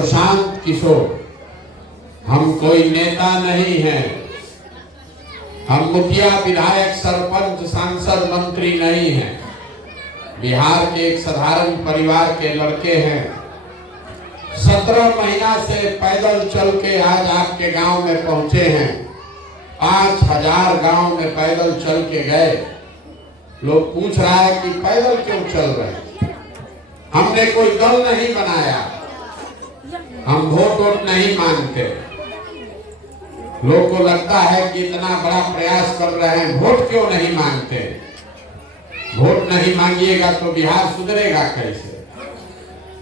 प्रशांत किशोर। हम कोई नेता नहीं हैं, हम मुखिया, विधायक, सरपंच, सांसद, मंत्री नहीं हैं। बिहार के एक साधारण परिवार के लड़के हैं। 17 महीना से पैदल चल के आज आपके गांव में पहुंचे हैं। 5000 गांव में पैदल चल के गए। लोग पूछ रहा है कि पैदल क्यों चल रहे हैं। हमने कोई दल नहीं बनाया, हम वोट नहीं मांगते। लोग को लगता है कि इतना बड़ा प्रयास कर रहे हैं, वोट क्यों नहीं मांगते। वोट नहीं मांगिएगा तो बिहार सुधरेगा कैसे।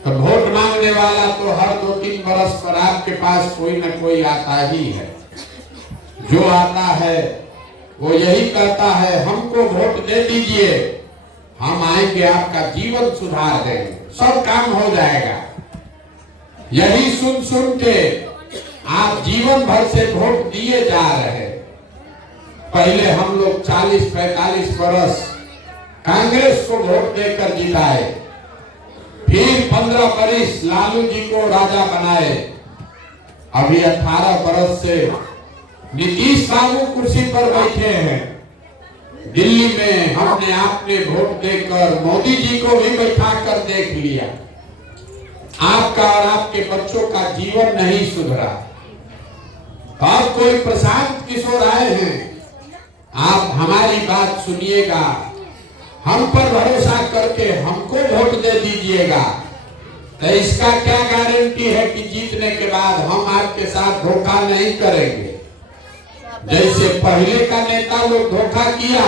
तो वोट मांगने वाला तो हर 2-3 बरस पर आपके पास कोई न कोई आता ही है। जो आता है वो यही कहता है हमको वोट दे दीजिए, हम आएंगे, आपका जीवन सुधार देंगे, सब काम हो जाएगा। यही सुन सुन के आप जीवन भर से वोट दिए जा रहे। पहले हम लोग 40-45 बरस कांग्रेस को वोट देकर जिताए, फिर 15 बरस लालू जी को राजा बनाए। अभी 18 बरस से नीतीश बाबू कुर्सी पर बैठे हैं। दिल्ली में हमने आपने वोट देकर मोदी जी को भी बैठा कर देख लिया। आपका और आपके बच्चों का जीवन नहीं सुधरा। अब कोई प्रशांत किशोर आए हैं, आप हमारी बात सुनिएगा, हम पर भरोसा करके हमको वोट दे दीजिएगा। तो इसका क्या गारंटी है कि जीतने के बाद हम आपके साथ धोखा नहीं करेंगे। जैसे पहले का नेता लोग धोखा किया,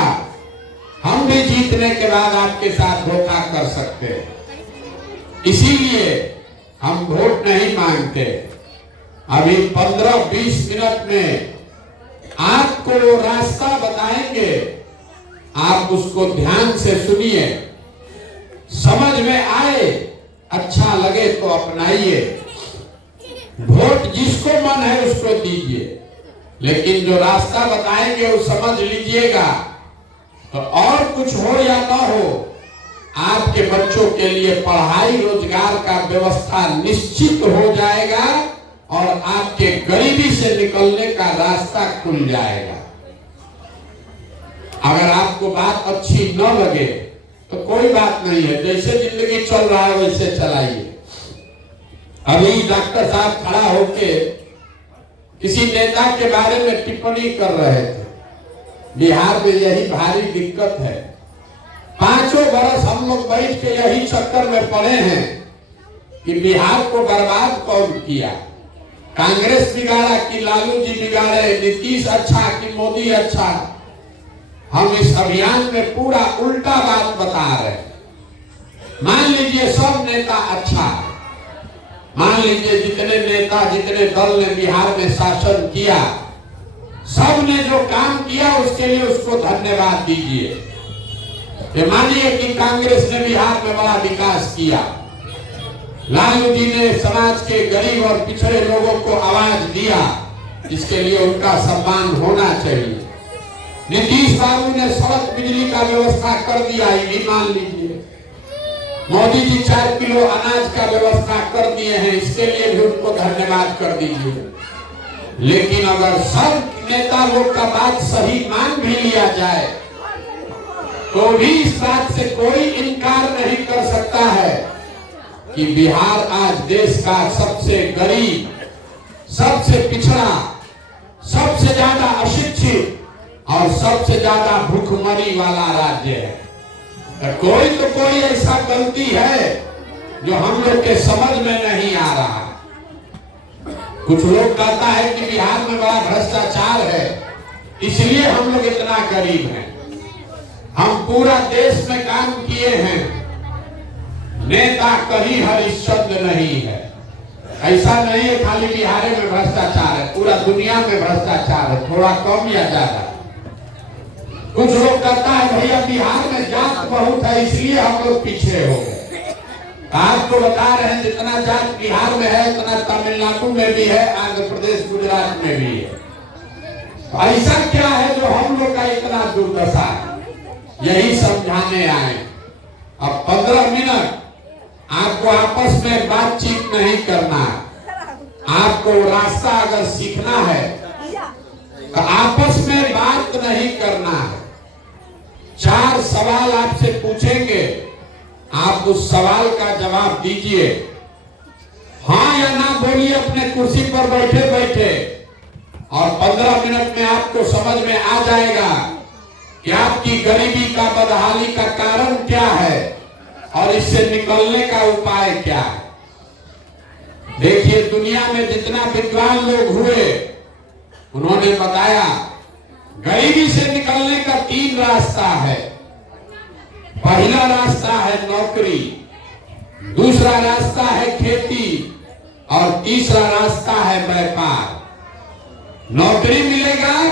हम भी जीतने के बाद आपके साथ धोखा कर सकते हैं। इसीलिए हम वोट नहीं मांगते। अभी 15-20 मिनट में आपको वो रास्ता बताएंगे, आप उसको ध्यान से सुनिए, समझ में आए, अच्छा लगे तो अपनाइए। वोट जिसको मन है उसको दीजिए, लेकिन जो रास्ता बताएंगे वो समझ लीजिएगा। तो और कुछ हो या ना हो, आपके बच्चों के लिए पढ़ाई रोजगार का व्यवस्था निश्चित हो जाएगा और आपके गरीबी से निकलने का रास्ता खुल जाएगा। अगर आपको बात अच्छी न लगे तो कोई बात नहीं है, जैसे जिंदगी चल रहा है वैसे चलाइए। अभी डॉक्टर साहब खड़ा होके किसी नेता के बारे में टिप्पणी कर रहे थे। बिहार में यही भारी दिक्कत है। 5 बरस हम लोग बैठ के यही चक्कर में पड़े हैं कि बिहार को बर्बाद कौन किया। कांग्रेस बिगाड़ा कि लालू जी बिगाड़े, नीतीश अच्छा कि मोदी अच्छा। हम इस अभियान में पूरा उल्टा बात बता रहे। मान लीजिए सब नेता अच्छा है, मान लीजिए जितने नेता जितने दल ने बिहार में शासन किया, सब ने जो काम किया उसके लिए उसको धन्यवाद दीजिए। मानिए कि कांग्रेस ने बिहार में बड़ा विकास किया, लालू जी ने समाज के गरीब और पिछड़े लोगों को आवाज दिया, इसके लिए उनका सम्मान होना चाहिए। नीतीश बाबू ने सड़क बिजली का व्यवस्था कर दिया, ये भी मान लीजिए। मोदी जी 4 किलो अनाज का व्यवस्था कर दिए हैं, इसके लिए भी उनको धन्यवाद कर दीजिए। लेकिन अगर सब नेता लोग का बात सही मान भी लिया जाए तो भी इस बात से कोई इनकार नहीं कर सकता है कि बिहार आज देश का सबसे गरीब, सबसे पिछड़ा, सबसे ज्यादा अशिक्षित और सबसे ज्यादा भूखमरी वाला राज्य है। कोई तो कोई ऐसा गलती है जो हम लोग के समझ में नहीं आ रहा। कुछ लोग कहता है कि बिहार में बड़ा भ्रष्टाचार है, इसलिए हम लोग इतना गरीब हैं। हम पूरा देश में काम किए हैं, नेता कहीं हरिश्चंद्र नहीं है। ऐसा नहीं है खाली बिहार में भ्रष्टाचार है, पूरा दुनिया में भ्रष्टाचार है, थोड़ा कम या ज्यादा। कुछ लोग कहता है भैया बिहार में जात बहुत है इसलिए हम लोग पीछे हो गए। आपको बता रहे हैं जितना जात बिहार में है उतना तमिलनाडु में भी है, आंध्र प्रदेश गुजरात में भी है। ऐसा क्या है जो हम लोग का इतना दुर्दशा है, यही समझाने आए। अब 15 मिनट आपको आपस में बातचीत नहीं करना, आपको रास्ता अगर सीखना है तो आपस में बात नहीं करना है। 4 सवाल आपसे पूछेंगे, आप उस सवाल का जवाब दीजिए, हाँ या ना बोलिए अपने कुर्सी पर बैठे बैठे, और 15 मिनट में आपको समझ में आ जाएगा कि आपकी गरीबी का, बदहाली का कारण क्या है और इससे निकलने का उपाय क्या है। देखिए, दुनिया में जितना विद्वान लोग हुए उन्होंने बताया गरीबी से निकलने का 3 रास्ता है। पहला रास्ता है नौकरी, दूसरा रास्ता है खेती और तीसरा रास्ता है व्यापार। नौकरी मिलेगा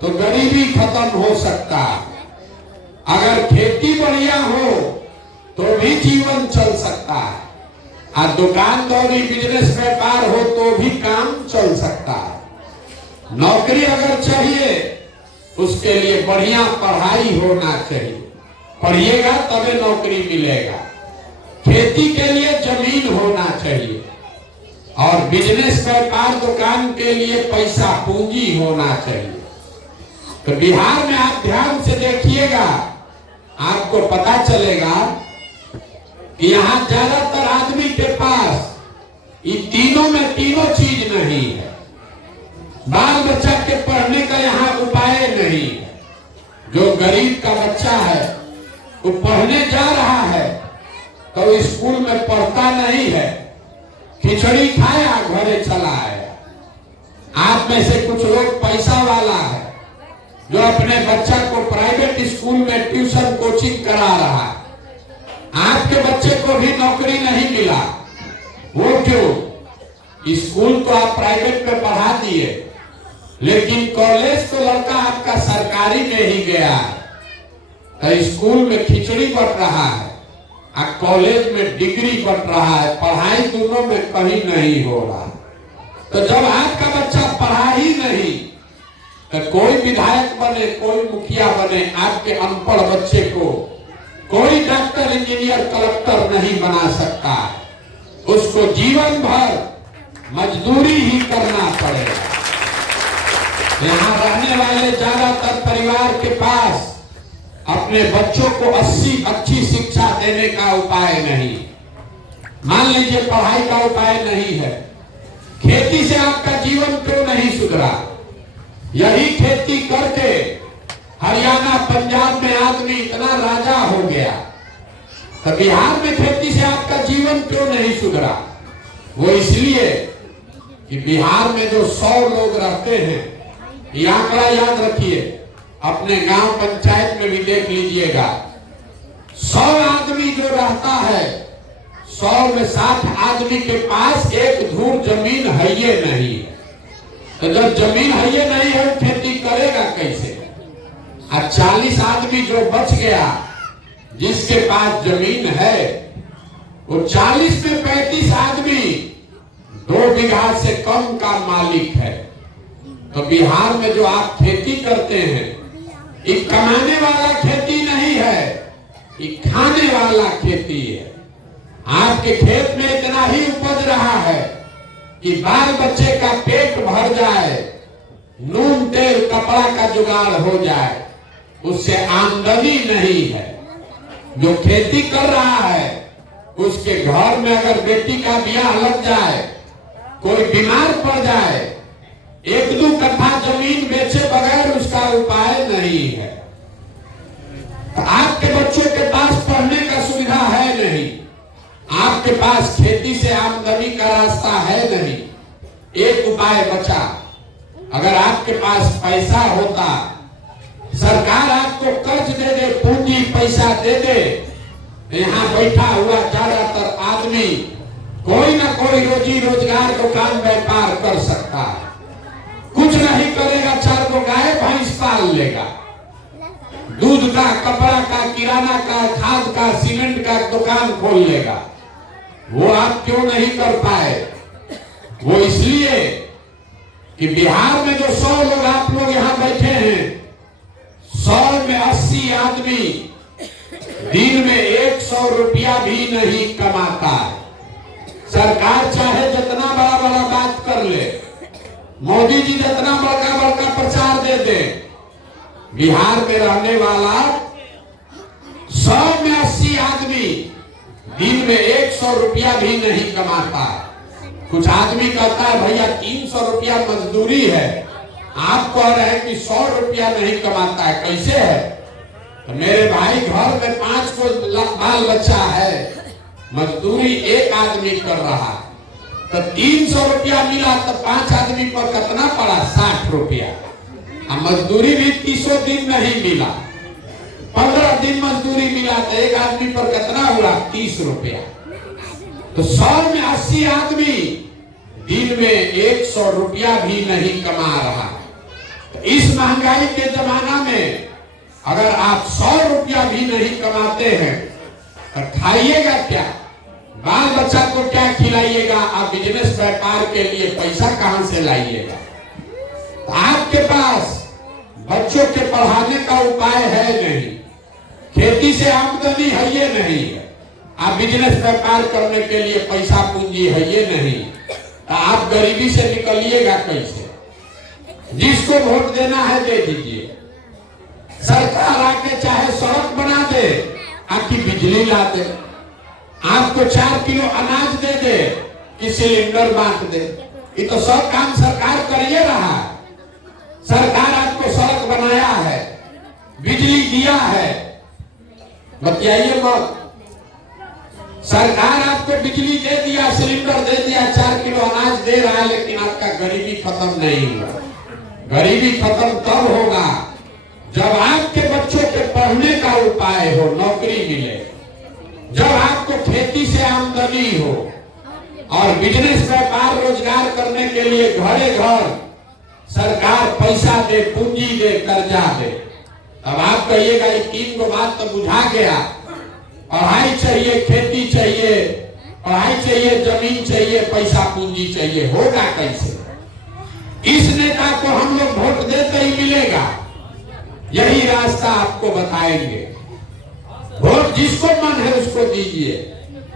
तो गरीबी खत्म हो सकता है, अगर खेती बढ़िया हो तो भी जीवन चल सकता है, और दुकानदारी, बिजनेस, व्यापार हो तो भी काम चल सकता है। नौकरी अगर चाहिए उसके लिए बढ़िया पढ़ाई होना चाहिए, पढ़िएगा तभी नौकरी मिलेगा। खेती के लिए जमीन होना चाहिए और बिजनेस, व्यापार, दुकान के लिए पैसा, पूंजी होना चाहिए। तो बिहार में आप ध्यान से देखिएगा, आपको पता चलेगा कि यहाँ ज्यादातर आदमी के पास इन तीनों में तीनों चीज नहीं है। बाल बच्चा के पढ़ने का यहाँ उपाय नहीं है। जो गरीब का बच्चा है वो पढ़ने जा रहा है तो स्कूल में पढ़ता नहीं है, खिचड़ी खाया घरे चला आया। आप में से कुछ लोग पैसा वाला है जो अपने बच्चा को प्राइवेट स्कूल में ट्यूशन कोचिंग करा रहा है। आपके बच्चे को भी नौकरी नहीं मिला, वो क्यों? स्कूल तो आप प्राइवेट में पढ़ा दिए, लेकिन कॉलेज तो लड़का आपका सरकारी में ही गया है। तो स्कूल में खिचड़ी बट रहा है और कॉलेज में डिग्री बट रहा है, पढ़ाई दोनों में कहीं नहीं हो रहा। तो जब आपका बच्चा पढ़ा ही नहीं तो कोई विधायक बने, कोई मुखिया बने, आपके अनपढ़ बच्चे को कोई डॉक्टर, इंजीनियर, कलेक्टर नहीं बना सकता। उसको जीवन भर मजदूरी ही करना पड़ेगा। यहाँ रहने वाले ज्यादातर परिवार के पास अपने बच्चों को अच्छी शिक्षा देने का उपाय नहीं। मान लीजिए पढ़ाई का उपाय नहीं है, खेती से आपका जीवन क्यों नहीं सुधरा? यही खेती करके हरियाणा, पंजाब में आदमी इतना राजा हो गया, तो बिहार में खेती से आपका जीवन क्यों नहीं सुधरा? वो इसलिए कि बिहार में जो 100 लोग रहते हैं, ये आंकड़ा याद रखिए, अपने गांव पंचायत में भी देख लीजिएगा, 100 आदमी जो रहता है, 100 में 60 आदमी के पास एक धूर जमीन है ये नहीं। तो जब जमीन है ये नहीं है, खेती करेगा कैसे? और 40 आदमी जो बच गया जिसके पास जमीन है, वो 40 में 35 आदमी 2 बीघा से कम का मालिक है। तो बिहार में जो आप खेती करते हैं, ये कमाने वाला खेती नहीं है, ये खाने वाला खेती है। आपके खेत में इतना ही उपज रहा है कि बाल बच्चे का पेट भर जाए, नून तेल कपड़ा का जुगाड़ हो जाए, उससे आमदनी नहीं है। जो खेती कर रहा है उसके घर में अगर बेटी का ब्याह लग जाए, कोई बीमार पड़ जाए, 1-2 कट्ठा जमीन बेचे बगैर उसका उपाय नहीं है। तो आपके बच्चों के पास पढ़ने का सुविधा है नहीं, आपके पास खेती से आमदनी का रास्ता है नहीं। एक उपाय बचा, अगर आपके पास पैसा होता, सरकार आपको कर्ज दे दे, पूंजी पैसा दे दे, यहाँ बैठा हुआ ज्यादातर आदमी कोई ना कोई रोजी रोजगार, दुकान, व्यापार कर सकता है। कुछ नहीं करेगा, 4 को गाय भैंस पाल लेगा, दूध का, कपड़ा का, किराना का, खाद का, सीमेंट का दुकान खोल लेगा। वो आप क्यों नहीं कर पाए? वो इसलिए कि बिहार में जो 100 लोग आप लोग यहाँ बैठे हैं, 100 में 80 आदमी दिन में 100 रुपया भी नहीं कमाता है। सरकार चाहे जितना बड़ा बड़ा बात मोदी जी जितना बड़का बड़का प्रचार देते, बिहार में रहने वाला 100 में 80 आदमी दिन में 100 रुपया भी नहीं कमाता। कुछ आदमी कहता है भैया 300 रुपया मजदूरी है, आप कह रहे हैं कि 100 रुपया नहीं कमाता है, कैसे है? तो मेरे भाई घर में 5 को बाल बच्चा है, मजदूरी एक आदमी कर रहा, तो 300 रुपया मिला तो 5 आदमी पर कितना पड़ा? 60 रुपया। मजदूरी भी 30 दिन नहीं मिला, 15 दिन मजदूरी मिला तो एक आदमी पर कितना हुआ? 30 रुपया। तो 100 में 80 आदमी दिन में 100 रुपया भी नहीं कमा रहा। तो इस महंगाई के जमाना में अगर आप 100 रुपया भी नहीं कमाते हैं तो खाइएगा क्या? बाल बच्चा को क्या खिलाइएगा? आप बिजनेस व्यापार के लिए पैसा कहां से लाइएगा? तो आपके पास बच्चों के पढ़ाने का उपाय है नहीं, खेती से आमदनी है ये नहीं है, आप बिजनेस व्यापार करने के लिए पैसा पूंजी है ये नहीं, तो आप गरीबी से निकलिएगा कैसे? जिसको वोट देना है दे दीजिए। सरकार आके चाहे सड़क बना दे, आपकी बिजली ला दे, आपको 4 किलो अनाज दे दे कि सिलेंडर बांट दे, ये तो सब काम सरकार करिए रहा है। सरकार आपको सड़क बनाया है, बिजली दिया है, बताइए मत। सरकार आपको बिजली दे दिया, सिलेंडर दे दिया, 4 किलो अनाज दे रहा है, लेकिन आपका गरीबी खत्म नहीं हुआ। गरीबी खत्म तब होगा जब आपके बच्चों के पढ़ने का उपाय हो, नौकरी मिले, जब आपको खेती से आमदनी हो और बिजनेस व्यापार रोजगार करने के लिए घरे घर सरकार पैसा दे, पूंजी दे, कर्जा दे। अब आप कहिएगा ये 3 गो बात तो बुझा गया, पढ़ाई चाहिए, खेती चाहिए, पढ़ाई चाहिए, जमीन चाहिए, पैसा पूंजी चाहिए, होगा कैसे? इस नेता को हम लोग वोट देते ही मिलेगा, यही रास्ता आपको बताएंगे। वोट जिसको मन है उसको दीजिए,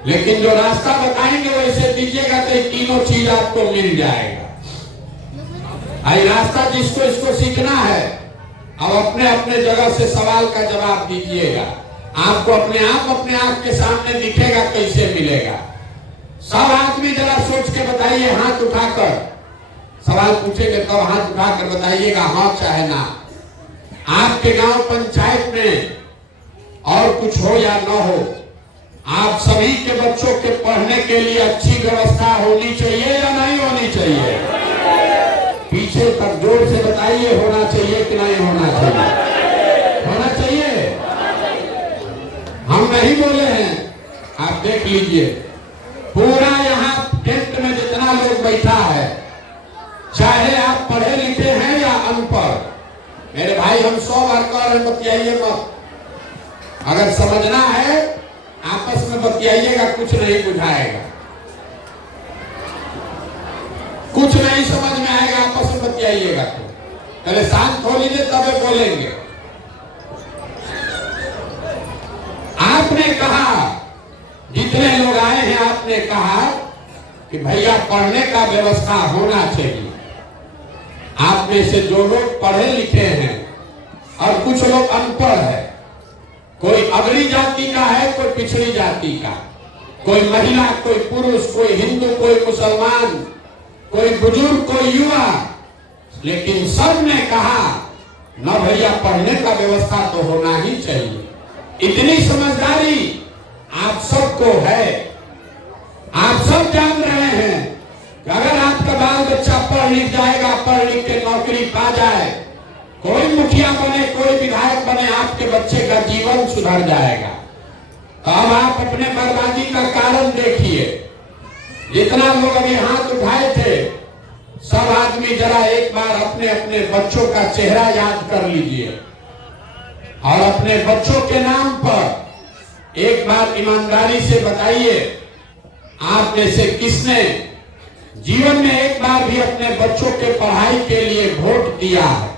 लेकिन जो रास्ता बताएंगे वैसे दीजिएगा तो तीनों चीज आपको मिल जाएगा। आई रास्ता जिसको इसको सीखना है, अब अपने अपने जगह से सवाल का जवाब दीजिएगा, आपको अपने आप के सामने दिखेगा कैसे मिलेगा। सब आदमी जरा सोच के बताइए, हाथ उठाकर सवाल पूछेंगे तब हाथ उठाकर बताइएगा हाँ चाहे ना। आपके गांव पंचायत में और कुछ हो या न हो, आप सभी के बच्चों के पढ़ने के लिए अच्छी व्यवस्था होनी चाहिए या नहीं होनी चाहिए? पीछे तक जोर से बताइए, होना चाहिए कि नहीं होना चाहिए? होना चाहिए। हम नहीं बोले हैं, आप देख लीजिए पूरा यहाँ टेंट में जितना लोग बैठा है, चाहे आप पढ़े लिखे हैं या अनपढ़, मेरे भाई हम 100 बार कह रहे हैं बतियाइए मत। अगर समझना है आपस में बतियाइएगा, कुछ नहीं बुझाएगा, कुछ नहीं समझ में आएगा, आपस में बतियाइएगा। तो पहले शांत हो लीजिए तब बोलेंगे। आपने कहा, जितने लोग आए हैं आपने कहा कि भैया पढ़ने का व्यवस्था होना चाहिए। आप में से जो लोग पढ़े लिखे हैं और कुछ लोग अनपढ़ है, कोई अगली जाति का है, कोई पिछड़ी जाति का, कोई महिला, कोई पुरुष, कोई हिंदू, कोई मुसलमान, कोई बुजुर्ग, कोई युवा, लेकिन सब ने कहा न भैया पढ़ने का व्यवस्था तो होना ही चाहिए। इतनी समझदारी आप सबको है, आप सब जान रहे हैं कि अगर आपका बाल बच्चा पढ़ लिख जाएगा, पढ़ लिख के नौकरी पा जाए, कोई मुखिया बने, कोई विधायक बने, आपके बच्चे का जीवन सुधर जाएगा। तो अब आप अपने बर्बादी का कारण देखिए। जितना लोग अभी हाथ उठाए थे, सब आदमी जरा एक बार अपने अपने बच्चों का चेहरा याद कर लीजिए और अपने बच्चों के नाम पर एक बार ईमानदारी से बताइए, आप में से किसने जीवन में एक बार भी अपने बच्चों के पढ़ाई के लिए वोट दिया है?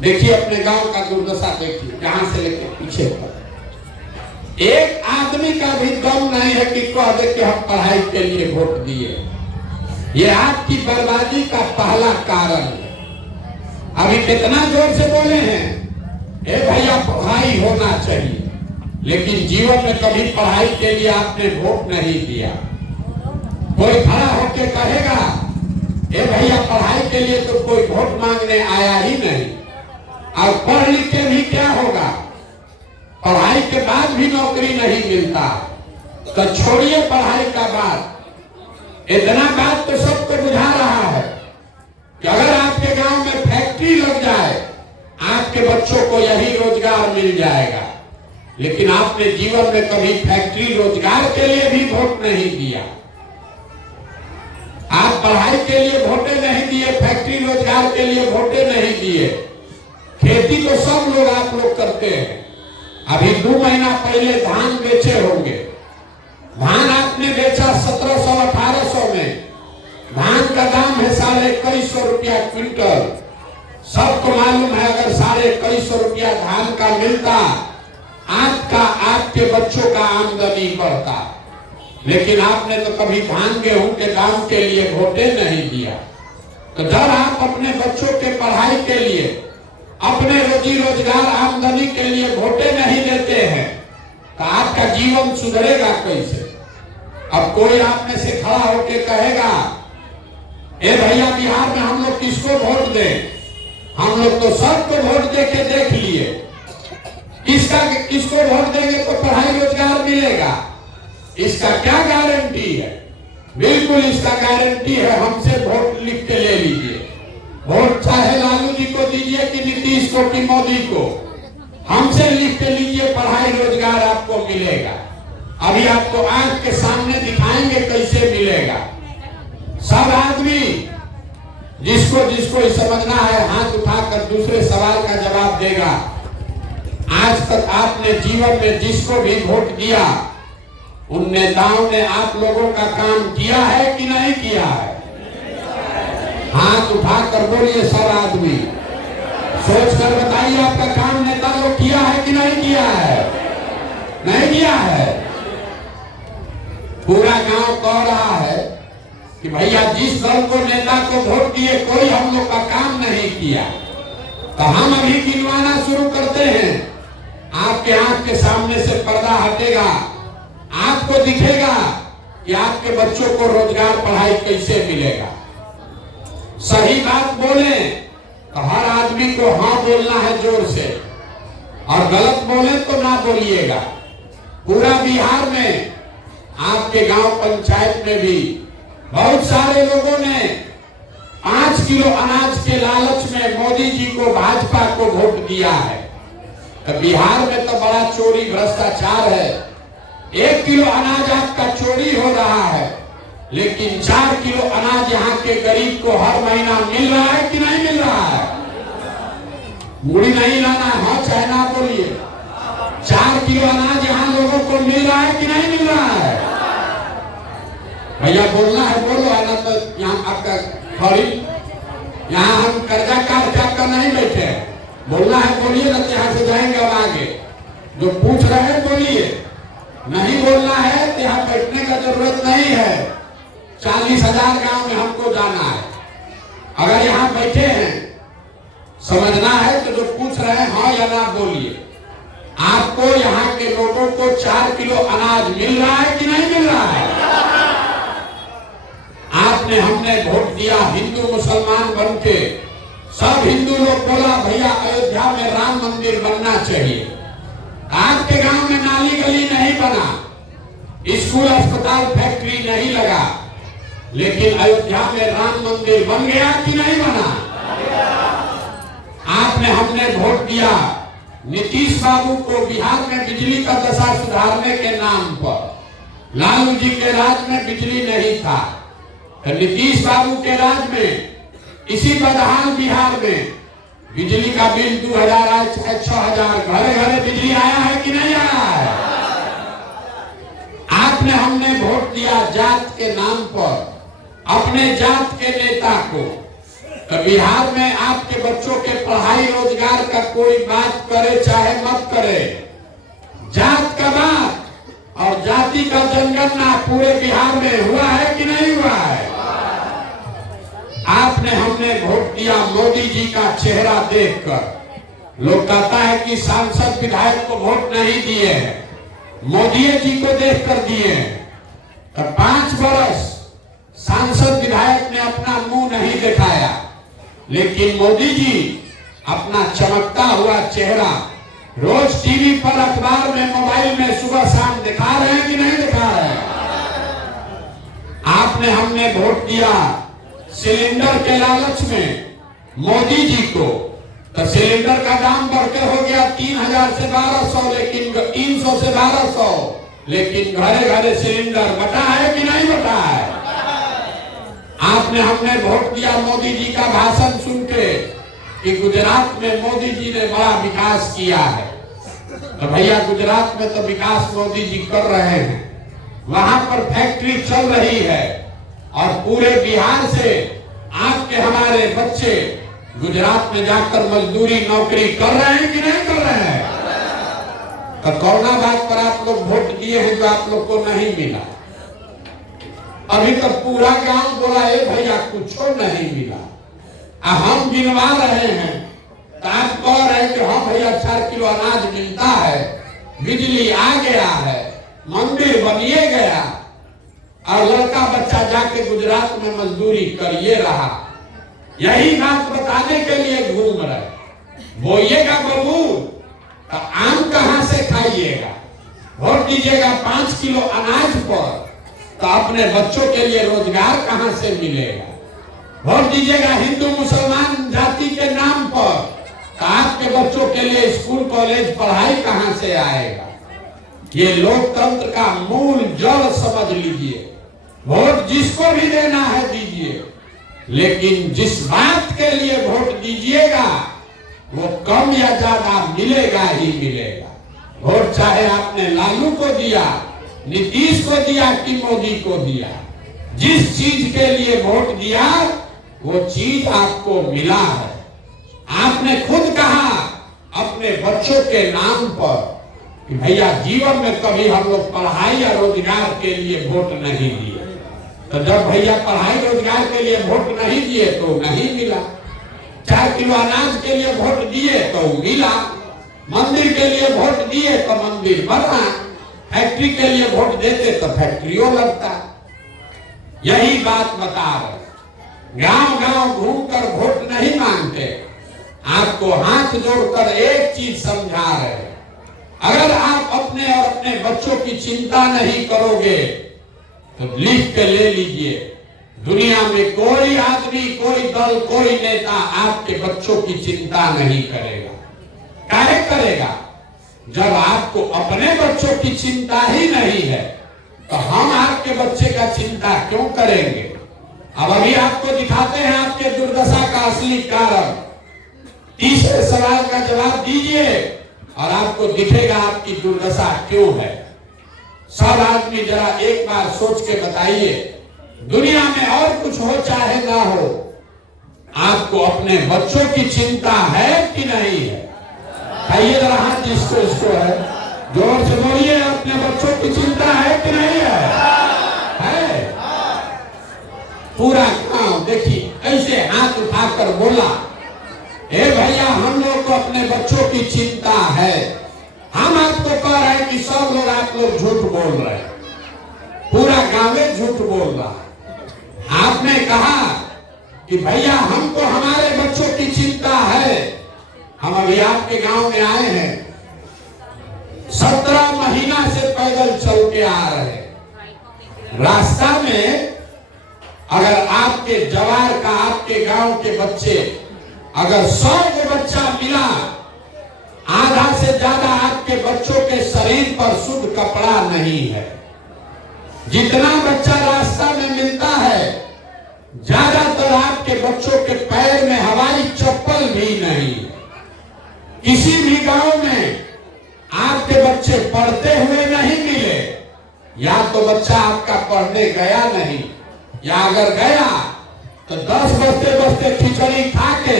देखिए अपने गांव का दुर्दशा देखिए, जहां से लेकर पीछे तक एक आदमी का भी दम नहीं है कि कह दे कि हम पढ़ाई के लिए वोट दिए। ये आपकी बर्बादी का पहला कारण है। अभी कितना जोर से बोले हैं, ए भैया पढ़ाई होना चाहिए, लेकिन जीवन में कभी पढ़ाई के लिए आपने वोट नहीं दिया। कोई खड़ा होकर कहेगा ए भैया पढ़ाई के लिए तो कोई वोट मांगने आया ही नहीं। और पढ़ लिख के भी क्या होगा, पढ़ाई के बाद भी नौकरी नहीं मिलता। तो छोड़िए पढ़ाई का बात, इतना बात तो सबको बुझा रहा है कि अगर आपके गांव में फैक्ट्री लग जाए, आपके बच्चों को यही रोजगार मिल जाएगा। लेकिन आपने जीवन में कभी फैक्ट्री रोजगार के लिए भी वोट नहीं दिया। आप पढ़ाई के लिए वोटे नहीं दिए, फैक्ट्री रोजगार के लिए वोटे नहीं दिए। खेती तो सब लोग आप लोग करते हैं। अभी 2 महीना पहले धान बेचे होंगे, धान आपने बेचा 1700-1800 में। धान का दाम है 2150 रुपया क्विंटल। सबको मालूम है अगर 2150 रुपया धान का मिलता, आपका आपके बच्चों का आमदनी बढ़ता। लेकिन आपने तो कभी धान गेहूं के दाम के लिए वोटे नहीं दिया। तो जब आप अपने बच्चों के पढ़ाई के लिए, अपने रोजी रोजगार आमदनी के लिए वोटे नहीं देते हैं, तो आपका जीवन सुधरेगा कैसे? अब कोई आप में से खड़ा होकर कहेगा ए भैया बिहार में हम लोग किसको वोट दें? हम लोग तो सबको वोट दे के देख लिए, किसको वोट देंगे तो पढ़ाई रोजगार मिलेगा। इसका क्या गारंटी है? बिल्कुल इसका गारंटी है, हमसे वोट लिख के ले लीजिए। वोट चाहे लालू जी को दीजिए कि नीतीश को कि मोदी को, हमसे लिख के लीजिए, पढ़ाई रोजगार आपको मिलेगा। अभी आपको आंख के सामने दिखाएंगे कैसे मिलेगा। सब आदमी जिसको जिसको समझना है हाथ उठाकर दूसरे सवाल का जवाब देगा। आज तक आपने जीवन में जिसको भी वोट दिया, उन नेताओं ने आप लोगों का काम किया है कि नहीं किया है? हाथ उठाकर बोलिए सब आदमी, सोच कर बताइए आपका काम नेता लोग किया है कि नहीं किया है? नहीं किया है। पूरा गांव कह रहा है कि भैया जिस दल को नेता को वोट दिए कोई हम लोग का काम नहीं किया। तो हम अभी गिनवाना शुरू करते हैं। आपके आंख के सामने से पर्दा हटेगा, आपको दिखेगा कि आपके बच्चों को रोजगार पढ़ाई कैसे मिलेगा। सही बात बोले तो हर आदमी को हाँ बोलना है जोर से, और गलत बोले तो ना बोलिएगा। पूरा बिहार में आपके गांव पंचायत में भी बहुत सारे लोगों ने 5 किलो अनाज के लालच में मोदी जी को, भाजपा को वोट दिया है। तो बिहार में तो बड़ा चोरी भ्रष्टाचार है। 1 किलो अनाज आपका चोरी हो रहा है, लेकिन 4 किलो अनाज यहाँ के गरीब को हर महीना मिल रहा है कि नहीं मिल रहा है? मुड़ी नहीं लाना, हाँ चाहे ना बोलिए। 4 किलो अनाज यहाँ लोगों को मिल रहा है कि नहीं मिल रहा है? भैया बोलना है बोलो, है ना? तो यहाँ आपका खड़ी, यहाँ हम कर्जा काट कर नहीं बैठे, बोलना है बोलिए, ना यहाँ से जाएंगे अब आगे। जो पूछ रहे हैं बोलिए, नहीं बोलना है तो यहाँ बैठने का जरूरत नहीं है। 40,000 गांव में हमको जाना है। अगर यहाँ बैठे हैं, समझना है तो जो पूछ रहे हैं हाँ या ना बोलिए। आपको यहाँ के लोगों को 4 किलो अनाज मिल रहा है कि नहीं मिल रहा है? आपने हमने वोट दिया हिंदू मुसलमान बन के, सब हिंदू लोग बोला भैया अयोध्या में राम मंदिर बनना चाहिए। आपके गांव में नाली गली नहीं बना, स्कूल अस्पताल फैक्ट्री नहीं लगा, लेकिन अयोध्या में राम मंदिर बन गया कि नहीं बना? आपने हमने वोट दिया नीतीश बाबू को बिहार में बिजली का दशा सुधारने के नाम पर। लालू जी के राज में बिजली नहीं था, तो नीतीश बाबू के राज में इसी बदहाल बिहार में बिजली का बिल 2000 आया, 6000, घरे घरे बिजली आया है कि नहीं आया है? आपने हमने वोट दिया जात के नाम पर, अपने जात के नेता को। तो बिहार में आपके बच्चों के पढ़ाई रोजगार का कोई बात करे चाहे मत करे, जात का बात और जाति का जनगणना पूरे बिहार में हुआ है कि नहीं हुआ है? हमने वोट दिया मोदी जी का चेहरा देखकर। लोग कहता है कि सांसद विधायक को वोट नहीं दिए हैं, मोदी जी को देखकर दिए हैं। तो 5 वर्ष सांसद विधायक ने अपना मुंह नहीं दिखाया, लेकिन मोदी जी अपना चमकता हुआ चेहरा रोज टीवी पर, अखबार में, मोबाइल में सुबह शाम दिखा रहे हैं कि नहीं दिखा रहे हैं। आपने हमने वोट दिया सिलेंडर के लालच में मोदी जी को, तो सिलेंडर का दाम बढ़कर हो गया 3000 से 1200, लेकिन 300 से 1200, लेकिन घरे घरे सिलेंडर बटा है कि नहीं बटा है। आपने हमने वोट दिया मोदी जी का भाषण सुन के कि गुजरात में मोदी जी ने बड़ा विकास किया है। तो भैया गुजरात में तो विकास मोदी जी कर रहे हैं, वहां पर फैक्ट्री चल रही है और पूरे बिहार से आपके हमारे बच्चे गुजरात में जाकर मजदूरी नौकरी कर रहे हैं कि नहीं कर रहे हैं। तो कोरोना बात पर आप लोग वोट दिए हैं जो आप लोग को नहीं मिला। अभी तक पूरा गांव बोला है भैया कुछ नहीं मिला। हम गिनवा रहे हैं तो आप कह रहे हैं कि हाँ भैया 4 किलो अनाज मिलता है, बिजली आ गया है, मंदिर बनिए गया, और लड़का बच्चा जाके गुजरात में मजदूरी करिए रहा। यही बात बताने के लिए घूम रहे। बोइएगा बबूल तो आम कहां से खाइएगा। वोट दीजिएगा 5 किलो अनाज पर तो अपने बच्चों के लिए रोजगार कहां से मिलेगा। वोट दीजिएगा हिंदू मुसलमान जाति के नाम पर तो आपके बच्चों के लिए स्कूल कॉलेज पढ़ाई कहां से आएगा। ये लोकतंत्र का मूल जड़ समझ लीजिए। वोट जिसको भी देना है दीजिए, लेकिन जिस बात के लिए वोट दीजिएगा वो कम या ज्यादा मिलेगा ही मिलेगा। वोट चाहे आपने लालू को दिया, नीतीश को दिया कि मोदी को दिया, जिस चीज के लिए वोट दिया वो चीज आपको मिला है। आपने खुद कहा अपने बच्चों के नाम पर कि भैया जीवन में कभी हम लोग पढ़ाई या रोजगार के लिए वोट नहीं दिए। तो जब भैया पढ़ाई रोजगार के लिए वोट नहीं दिए तो नहीं मिला। 4 किलो अनाज के लिए वोट दिए तो मिला, मंदिर के लिए वोट दिए तो मंदिर बना, फैक्ट्री के लिए वोट देते तो फैक्ट्रियों लगता। यही बात बता रहे। गांव गांव घूमकर वोट नहीं मांगते, आपको हाथ जोड़कर एक चीज समझा रहे। अगर आप अपने और अपने बच्चों की चिंता नहीं करोगे तो लिख के ले लीजिए, दुनिया में कोई आदमी, कोई दल, कोई नेता आपके बच्चों की चिंता नहीं करेगा। काहे करेगा? जब आपको अपने बच्चों की चिंता ही नहीं है तो हम आपके बच्चे का चिंता क्यों करेंगे। अब अभी आपको दिखाते हैं आपके दुर्दशा का असली कारण। तीसरे सवाल का जवाब दीजिए और आपको दिखेगा आपकी दुर्दशा क्यों है। सब आदमी जरा एक बार सोच के बताइए, दुनिया में और कुछ हो चाहे ना हो, आपको अपने बच्चों की चिंता है कि नहीं है? आइए जरा हाथ जिसको इसको है जोर से बोलिए, अपने बच्चों की चिंता है कि नहीं है? है। पूरा गांव देखिए ऐसे हाथ उठाकर बोला, ए भैया हम लोग को अपने बच्चों की चिंता है। हम आपको कह रहे हैं कि सब लोग आप लोग झूठ बोल रहे हैं, पूरा गांव झूठ बोल रहा है। आपने कहा कि भैया हमको हमारे बच्चों की चिंता है। हम अभी आपके गांव में आए हैं, 17 महीना से पैदल चल के आ रहे हैं। रास्ता में अगर आपके जवार का, आपके गांव के बच्चे, अगर 100 को बच्चा मिला, आधा से ज्यादा आपके बच्चों के शरीर पर शुद्ध कपड़ा नहीं है। जितना बच्चा रास्ता में मिलता है, ज्यादातर आपके बच्चों के पैर में हवाई चप्पल भी नहीं है। किसी भी गांव में आपके बच्चे पढ़ते हुए नहीं मिले, या तो बच्चा आपका पढ़ने गया नहीं, या अगर गया तो 10 बजते बजते खिचड़ी खा के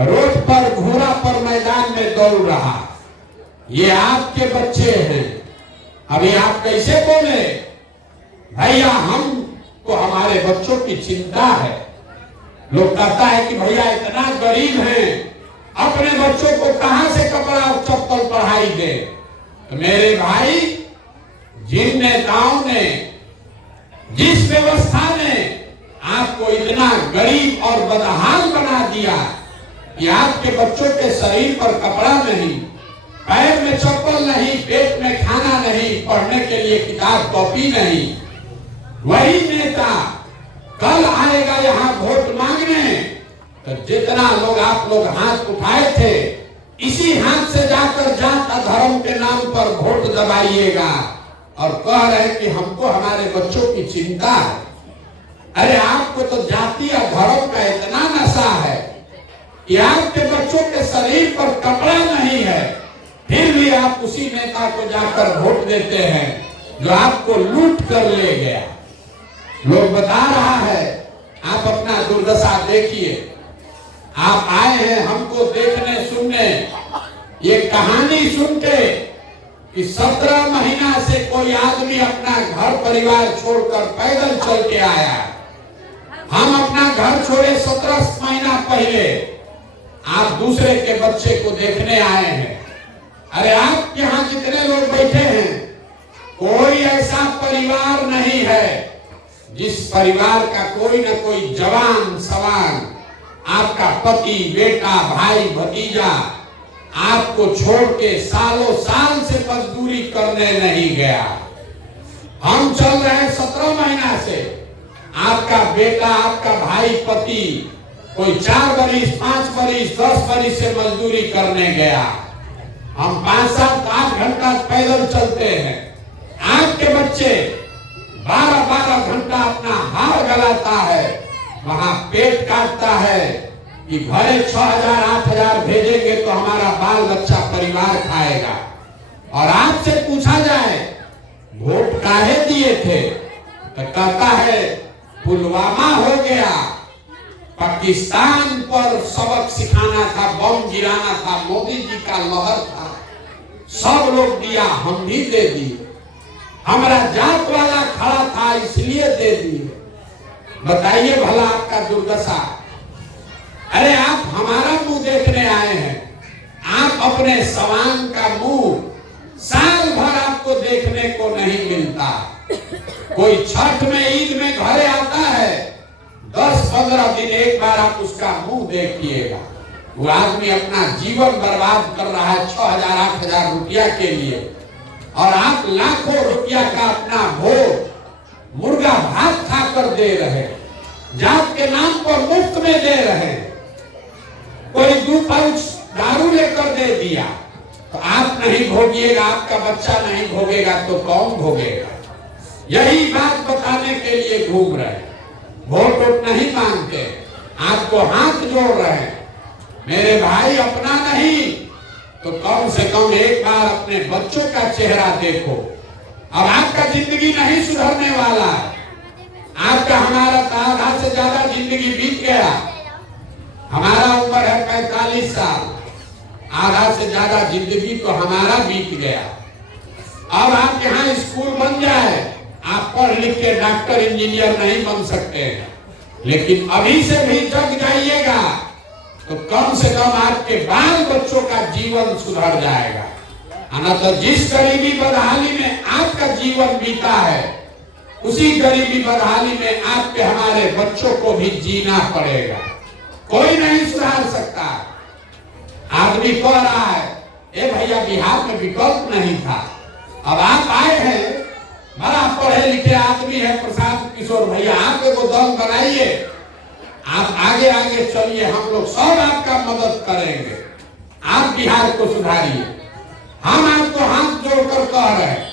रोड पर, घोड़ा पर मैदान में दौड़ रहा। ये आपके बच्चे हैं। अभी आप कैसे बोले भैया हमको हमारे बच्चों की चिंता है। लोग कहता है कि भैया इतना गरीब हैं, अपने बच्चों को कहां से कपड़ा और चप्पल पढ़ाई दे। तो मेरे भाई, जिन नेताओं ने, जिस व्यवस्था ने आपको इतना गरीब और बदहाल बना दिया कि आपके बच्चों के शरीर पर कपड़ा नहीं, पैर में चप्पल नहीं, पेट में खाना नहीं, पढ़ने के लिए किताब कॉपी नहीं, वही नेता कल आएगा यहाँ वोट मांगने। तो जितना लोग आप लोग हाथ उठाए थे, इसी हाथ से जाकर जात धर्म के नाम पर वोट दबाइएगा और कह रहे कि हमको हमारे बच्चों की चिंता है। अरे आपको तो जाति और धर्म का इतना नशा है कि आपके बच्चों के शरीर पर कपड़ा नहीं है, फिर भी आप उसी नेता को जाकर वोट देते हैं जो आपको लूट कर ले गया। लोग बता रहा है, आप अपना दुर्दशा देखिए। आप आए हैं हमको देखने सुनने, ये कहानी सुन के कि 17 महीना से कोई आदमी अपना घर परिवार छोड़कर पैदल चल के आया। हम अपना घर छोड़े 17 महीना पहले, आप दूसरे के बच्चे को देखने आए हैं। अरे आप यहाँ जितने लोग बैठे हैं, कोई ऐसा परिवार नहीं है जिस परिवार का कोई न कोई जवान सवान, आपका पति, बेटा, भाई, भतीजा आपको छोड़ के सालों साल से मजदूरी करने नहीं गया। हम चल रहे हैं 17 महीना से, आपका बेटा, आपका भाई, पति कोई 4 बरिस, 5 बरिस, 10 बरिस से मजदूरी करने गया। हम 5, 7, 8 घंटा पैदल चलते हैं। आपके बच्चे 12-12 घंटा अपना हार गलाता है, वहां पेट काटता है कि घरे 6,000 8,000 भेजेंगे तो हमारा बाल बच्चा परिवार खाएगा। और आपसे पूछा जाए वोट काहे दिए थे, तो कहता है पुलवामा हो गया, पाकिस्तान पर सबक सिखाना था, बम गिराना था, मोदी जी का लहर था, सब लोग दिया, हम भी दे दिए। हमारा जात वाला खड़ा था इसलिए दे दिए। बताइए भला आपका दुर्दशा। अरे आप हमारा मुंह देखने आए हैं, आप अपने सवांग का मुंह साल भर आपको देखने को नहीं मिलता। कोई छठ में, ईद में घरे आता है, 10-15 दिन एक बार आप उसका मुंह देखिएगा। वो आदमी अपना जीवन बर्बाद कर रहा है 6,000 8,000 रुपया के लिए, और आप लाखों रुपया का अपना भोग मुर्गा भात खाकर दे रहे, जात के नाम पर मुफ्त में दे रहे। कोई 2 पाउच दारू लेकर दे दिया तो आप नहीं भोगिएगा, आपका बच्चा नहीं भोगेगा तो कौन भोगेगा? यही बात बताने के लिए घूम रहे, वोट नहीं मांगते, आपको हाथ जोड़ रहे। मेरे भाई, अपना नहीं तो कम से कम एक बार अपने बच्चों का चेहरा देखो। अब आपका जिंदगी नहीं सुधरने वाला है। आपका, हमारा आधा से ज्यादा जिंदगी बीत गया। हमारा उम्र है 45 साल, आधा से ज्यादा जिंदगी तो हमारा बीत गया। अब आप यहाँ स्कूल बन जाए, आप पढ़ लिख के डॉक्टर इंजीनियर नहीं बन सकते हैं, लेकिन अभी से भी जग जाइएगा तो कम से कम आपके बाल बच्चों का जीवन सुधर जाएगा। तो जिस गरीबी बदहाली में आपका जीवन बीता है, उसी गरीबी बदहाली में आपके हमारे बच्चों को भी जीना पड़ेगा। कोई नहीं सुधार सकता। आदमी कह रहा है, ए भैया बिहार में विकल्प नहीं था, अब आप आए हैं, बड़ा पढ़े लिखे आदमी है प्रशांत किशोर भैया, आप एगो दल बनाइए, आप आगे आगे चलिए, हम लोग सब आपका मदद करेंगे, आप बिहार को सुधारिए। हम आपको हाथ जोड़कर कह रहे हैं,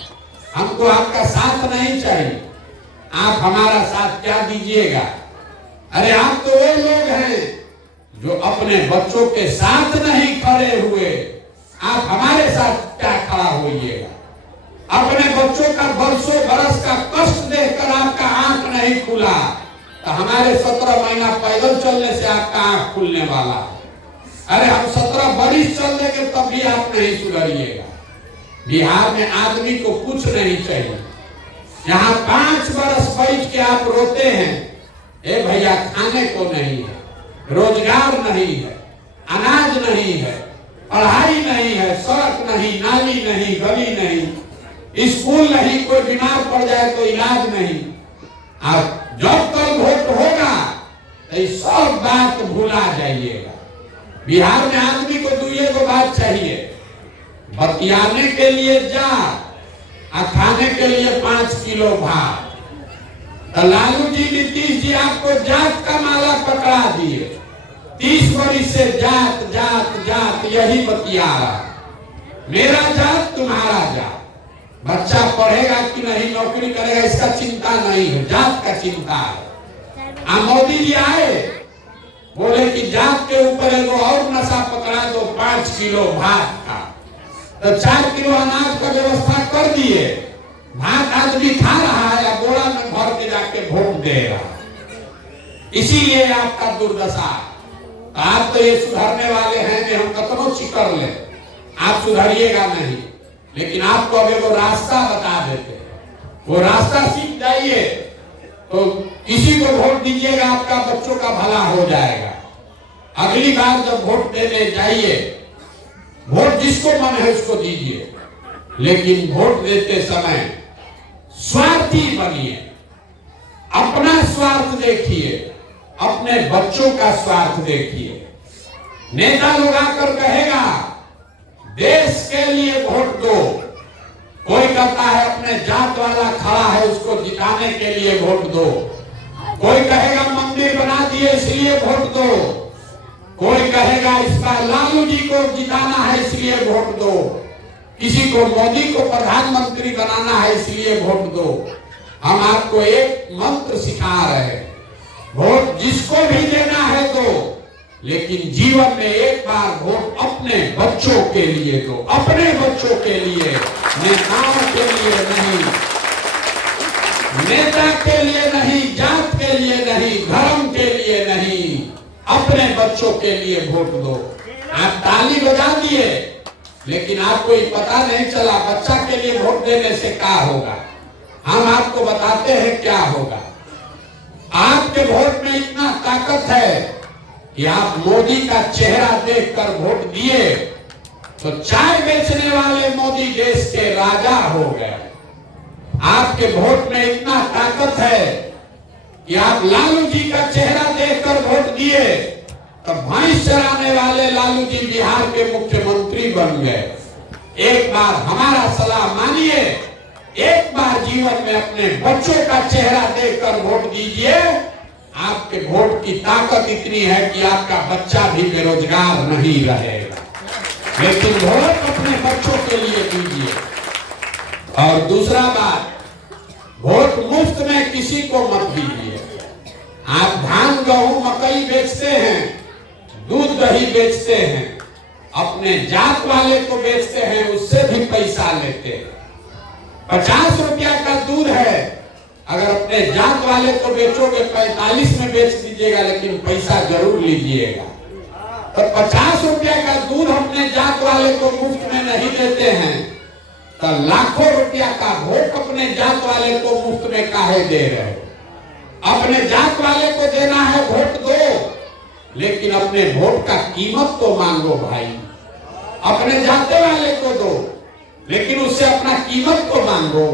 हमको आपका साथ नहीं चाहिए, आप हमारा साथ क्या दीजिएगा? अरे आप तो वो लोग हैं जो अपने बच्चों के साथ नहीं खड़े हुए, आप हमारे साथ क्या खड़ा होइएगा? अपने बच्चों का बरसों बरस का कष्ट देखकर आपका आंख नहीं खुला, तो हमारे 17 महीना पैदल चलने से आपका आंख खुलने वाला है। अरे हम 17 बरिस चल देंगे तब भी आप नहीं सुधरिएगा। बिहार में आदमी को कुछ नहीं चाहिए। यहाँ 5 बरस बैठ के आप रोते हैं, ए भैया खाने को नहीं है, रोजगार नहीं है, अनाज नहीं है, पढ़ाई नहीं है, सड़क नहीं, नाली नहीं, गली नहीं, स्कूल नहीं, कोई बीमार पड़ जाए तो इलाज नहीं। अब जब कल वोट होगा तो सब बात भूला जाइएगा। बिहार में आदमी को दुए को बात चाहिए, बतियाने के लिए जा और खाने के लिए 5 किलो भात। तो लालू जी, नीतीश जी आपको जात का माला पकड़ा दिए, 30 वर्ष से जात जात जात यही बतिया रहा, मेरा जात तुम्हारा जात। बच्चा पढ़ेगा कि नहीं, नौकरी करेगा, इसका चिंता नहीं है, जात का चिंता है। मोदी जी आए, बोले कि जात के ऊपर एगो और नशा पकड़ा दो, 5 किलो भात का, तो 4 किलो अनाज का व्यवस्था कर दिए। भात आदमी खा रहा है या बोरा में भर के जाके वोट दे रहा। इसीलिए आपका दुर्दशा। आप तो ये सुधरने वाले हैं कि हम कतनो चिकर ले, आप सुधरिएगा नहीं। लेकिन आपको अब एगो रास्ता बता देते, वो रास्ता सीख जाइए तो किसी को वोट दीजिएगा, आपका बच्चों का भला हो जाएगा। अगली बार जब वोट देने जाइए, वोट जिसको मन है उसको दीजिए, लेकिन वोट देते समय स्वार्थी बनिए, अपना स्वार्थ देखिए, अपने बच्चों का स्वार्थ देखिए। नेता लोग आकर कहेगा देश के लिए वोट दो, कोई कहता है अपने जात वाला खड़ा है उसको जिताने के लिए वोट दो, कोई कहेगा मंदिर बना दिए इसलिए वोट दो, कोई कहेगा इसका लालू जी को जिताना है इसलिए वोट दो, किसी को मोदी को प्रधानमंत्री बनाना है इसलिए वोट दो। हम आपको एक मंत्र सिखा रहे हैं, वोट जिसको भी देना है दो, लेकिन जीवन में एक बार वोट अपने बच्चों के लिए दो, अपने बच्चों के लिए, नेताओं के लिए नहीं, नेता के लिए नहीं, जात के लिए नहीं, धर्म के लिए नहीं, अपने बच्चों के लिए वोट दो। आप ताली बजा दिए, लेकिन आपको ये पता नहीं चला बच्चा के लिए वोट देने से क्या होगा। हम आपको बताते हैं क्या होगा। आपके वोट में इतना ताकत है कि आप मोदी का चेहरा देखकर वोट दिए तो चाय बेचने वाले मोदी देश के राजा हो गए। आपके वोट में इतना ताकत है कि आप लालू जी का चेहरा देखकर वोट दिए तो भैंस चराने वाले लालू जी बिहार के मुख्यमंत्री बन गए। एक बार हमारा सलाह मानिए, एक बार जीवन में अपने बच्चों का चेहरा देखकर वोट दीजिए। आपके वोट की ताकत इतनी है कि आपका बच्चा भी बेरोजगार नहीं रहेगा। लेकिन वोट अपने बच्चों के लिए दीजिए। और दूसरा बात, वोट मुफ्त में किसी को मत दीजिए। आप धान, गेहूं, मकई बेचते हैं, दूध दही बेचते हैं, अपने जात वाले को बेचते हैं, उससे भी पैसा लेते हैं। 50 रुपया का दूध है, अगर अपने जात वाले को बेचोगे 45 में बेच दीजिएगा, लेकिन पैसा जरूर लीजिएगा। तो 50 रुपया का दूध अपने जात वाले को मुफ्त में नहीं देते हैं, तो लाखों रुपया का वोट अपने जात वाले को मुफ्त में काहे दे रहे हो। अपने जात वाले को देना है वोट दो, लेकिन अपने वोट का कीमत तो मांगो भाई। अपने जाते वाले को दो, लेकिन उससे अपना कीमत तो मांगो।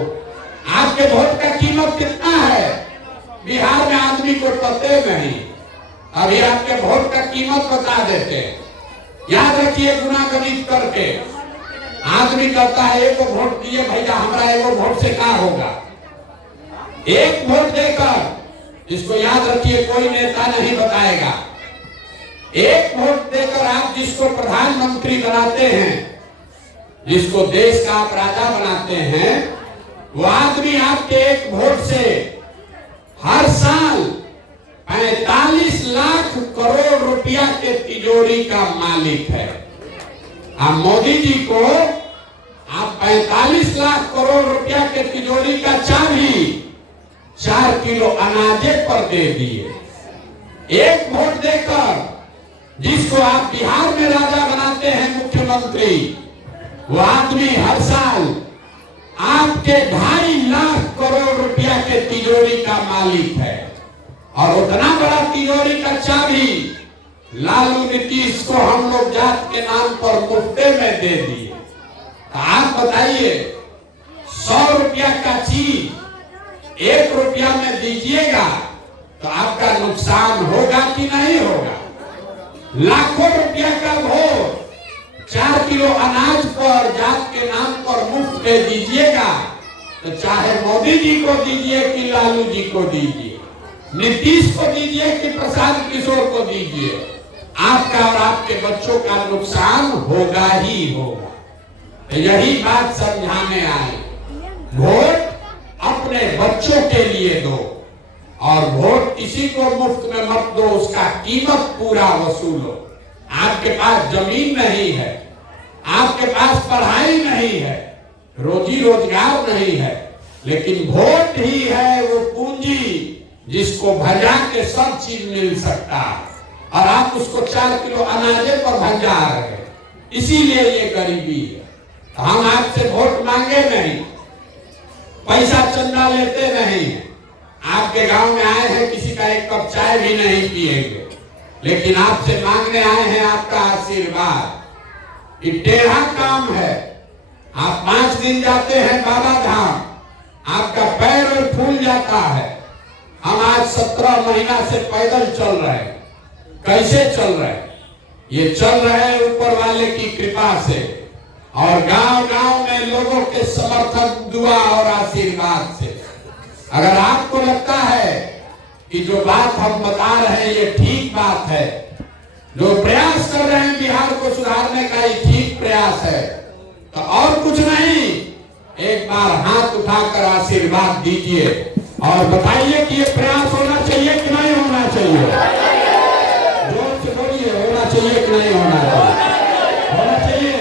आपके वोट का कीमत कितना है बिहार में आदमी को पता नहीं। अभी आपके वोट का कीमत बता देते, याद रखिए। गुना गणित करके आदमी कहता है एक वोट दिए भैया, हमारा एक वोट से क्या होगा। एक वोट देकर, इसको याद रखिए, कोई नेता नहीं बताएगा। एक वोट देकर आप जिसको प्रधानमंत्री बनाते हैं, जिसको देश का आप राजा बनाते हैं, वो आदमी आपके एक वोट से हर साल 45 लाख करोड़ रुपया के तिजोरी का मालिक है। आप मोदी जी को आप 45 लाख करोड़ रुपया के तिजोरी का चाबी 4 किलो अनाजे पर दे दिए। एक वोट देकर जिसको आप बिहार में राजा बनाते हैं, मुख्यमंत्री, वो आदमी हर साल आपके 2.5 लाख करोड़ रुपया के तिजोरी का मालिक है। और उतना बड़ा तिजोरी का चाबी लालू नीतीश को हम लोग जात के नाम पर मुफ्ते में दे दिए। तो आप बताइए, 100 रुपया का चीज 1 रुपया में दीजिएगा तो आपका नुकसान होगा कि नहीं होगा? लाखों रुपया का भोग 4 किलो अनाज पर जात के नाम पर मुफ्त में दीजिएगा तो चाहे मोदी जी को दीजिए कि लालू जी को दीजिए, नीतीश को दीजिए कि प्रशांत किशोर को दीजिए, आपका और आपके बच्चों का नुकसान होगा ही होगा। तो यही बात समझाने आए, वोट अपने बच्चों के लिए दो और वोट किसी को मुफ्त में मत दो, उसका कीमत पूरा वसूलो। आपके पास जमीन नहीं है, आपके पास पढ़ाई नहीं है, रोजी रोजगार नहीं है, लेकिन वोट ही है वो पूंजी जिसको भजा के सब चीज मिल सकता है और आप उसको 4 किलो अनाजे पर भजा रहे हैं। इसीलिए ये गरीबी है। हम आपसे वोट मांगे नहीं, पैसा चंदा लेते नहीं, आपके गांव में आए हैं, किसी का एक कप चाय भी नहीं पिएंगे, लेकिन आपसे मांगने आए हैं आपका आशीर्वाद। ये टेढ़ा काम है। आप 5 दिन जाते हैं बाबा धाम, आपका पैर और फूल जाता है। हम आज 17 महीना से पैदल चल रहे हैं। कैसे चल रहे हैं? ये चल रहे हैं ऊपर वाले की कृपा से और गांव गांव में लोगों के समर्थन, दुआ और आशीर्वाद से। अगर आपको लगता है कि जो बात हम बता रहे हैं ये ठीक बात है, जो प्रयास कर रहे हैं बिहार को सुधारने का ये ठीक प्रयास है, तो और कुछ नहीं, एक बार हाथ उठाकर आशीर्वाद दीजिए और बताइए कि ये प्रयास होना चाहिए कि नहीं होना चाहिए। जोर से बोलिए, होना चाहिए कि नहीं होना चाहिए? होना चाहिए।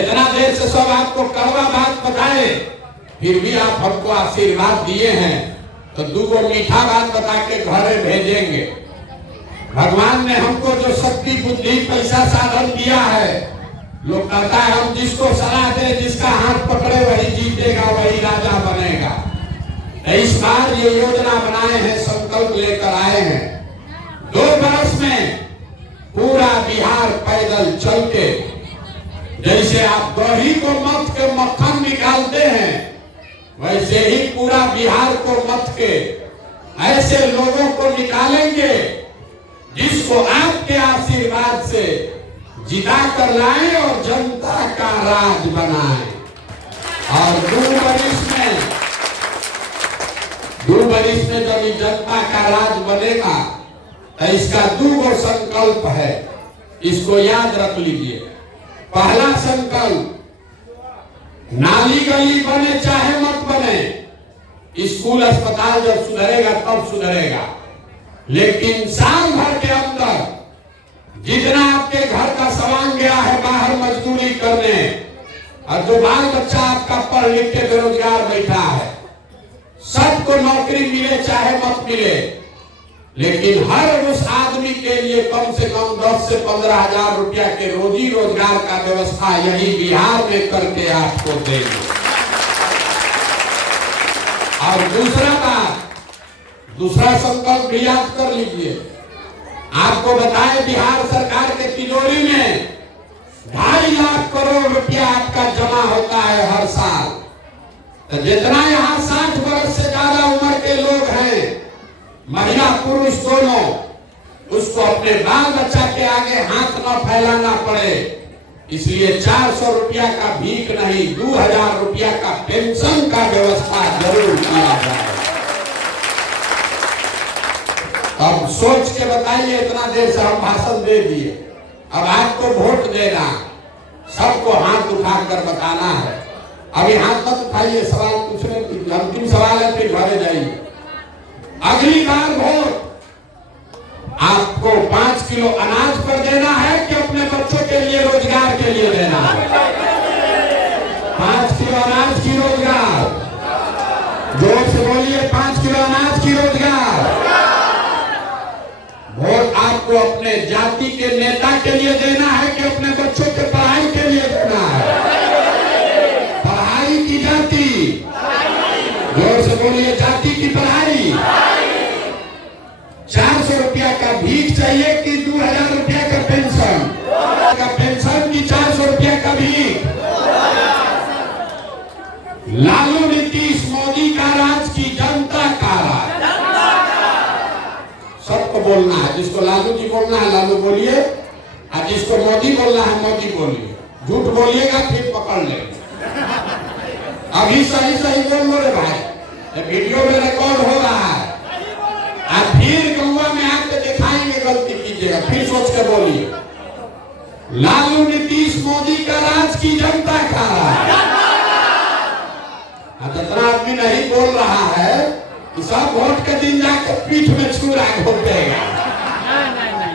इतना देर से सब आपको कड़वा बात बताए, फिर भी आप हमको आशीर्वाद दिए हैं तो 2 मीठा बात बता के घरे भेजेंगे। भगवान ने हमको जो शक्ति, बुद्धि, पैसा, साधन दिया है, लोग कहता है हम जिसको सलाह दे, जिसका हाथ पकड़े वही जीतेगा, वही राजा बनेगा। इस बार ये योजना बनाए हैं, संकल्प लेकर आए हैं। 2 बरस में पूरा बिहार पैदल चल के, जैसे आप दही को मथ के मक्खन निकालते हैं, वैसे ही पूरा बिहार को मथ के ऐसे लोगों को निकालेंगे जिसको आपके आशीर्वाद से जिता कर लाएं और जनता का राज बनाएं। और 2 बरिस में जब जनता का राज बनेगा तो इसका 2 संकल्प है, इसको याद रख लीजिए। पहला संकल्प, नाली गली बने चाहे मत बने, स्कूल अस्पताल जब सुधरेगा तब सुधरेगा, लेकिन साल भर के अंदर जितना आपके घर का सामान गया है बाहर मजदूरी करने, और जो बाल बच्चा आपका पढ़ लिख के बेरोजगार बैठा है, सबको नौकरी मिले चाहे मत मिले, लेकिन हर उस आदमी के लिए कम से कम 10 से 15 हजार रुपया के रोजी रोजगार का व्यवस्था यही बिहार में करके आपको देंगे। और दूसरा बात, दूसरा संकल्प भी याद कर लीजिए। आपको बताए बिहार सरकार के तिजोरी में 2.5 लाख करोड़ रुपया आपका जमा होता है हर साल। तो जितना यहाँ 60 वर्ष से ज्यादा उम्र के लोग हैं, महिला पुरुष दोनों, उसको अपने बाल बच्चा के आगे हाथ न फैलाना पड़े, इसलिए 400 रुपया का भीख नहीं, 2000 रुपया का पेंशन का व्यवस्था जरूर किया जाए। अब सोच के बताइए, इतना देर से हम भाषण दे दिए, अब आपको वोट देना, सबको हाथ उठाकर बताना है। अभी हाथ मत उठाइए, सवाल पूछने की अंतिम सवाल है, फिर घरे जाइए। अगली बार वोट आपको 5 किलो अनाज पर देना है कि अपने बच्चों के लिए, रोजगार के लिए देना है? 5 किलो अनाज की रोजगार, जोर से बोलिए, 5 किलो अनाज की रोजगार। वोट आपको अपने जाति के नेता के लिए देना है कि अपने बच्चों के पढ़ाई के लिए देना है? पढ़ाई की जाति, जोर से बोलिए, जाति की पढ़ाई। 400 रुपया का भीख चाहिए लालू नीतीश मोदी का राज की जनता का राज। सबको बोलना है, जिसको लालू जी बोलना है लालू बोलिए, और जिसको मोदी बोलना है मोदी बोलिए। झूठ बोलिएगा फिर पकड़ लेंगे। अभी सही सही बोल रे भाई, वीडियो में रिकॉर्ड हो रहा है। आप फिर गंगा में आके दिखाएंगे, गलती कीजिएगा, फिर सोच के बोलिए। लालू नीतीश मोदी का राज की जनता का राज। जितना आदमी नहीं बोल रहा है कि सब वोट के दिन जाकर पीठ में छुरा घोटेगा,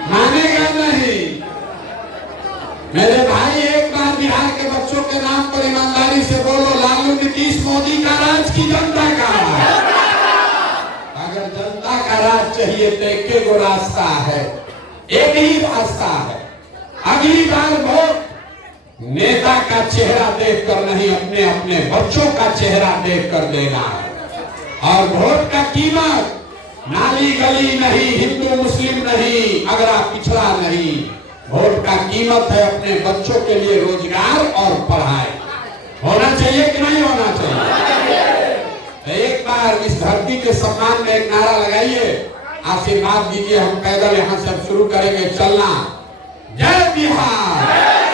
मानेगा नहीं। मेरे भाई, एक बार बिहार के बच्चों के नाम पर ईमानदारी से बोलो, लालू नीतीश मोदी का राज की जनता का राज। अगर जनता का राज चाहिए तो एक गो रास्ता है, एक ही रास्ता है। अगली बार वोट नेता का चेहरा देखकर नहीं, अपने अपने बच्चों का चेहरा देखकर देना है। और वोट का कीमत नाली गली नहीं, हिंदू मुस्लिम नहीं, अगरा पिछड़ा नहीं। वोट का कीमत है अपने बच्चों के लिए रोजगार और पढ़ाई। होना चाहिए कि नहीं होना चाहिए? एक बार इस धरती के सम्मान में एक नारा लगाइए, आशीर्वाद दीजिए। हम पैदल यहाँ से शुरू करेंगे चलना। जय बिहार।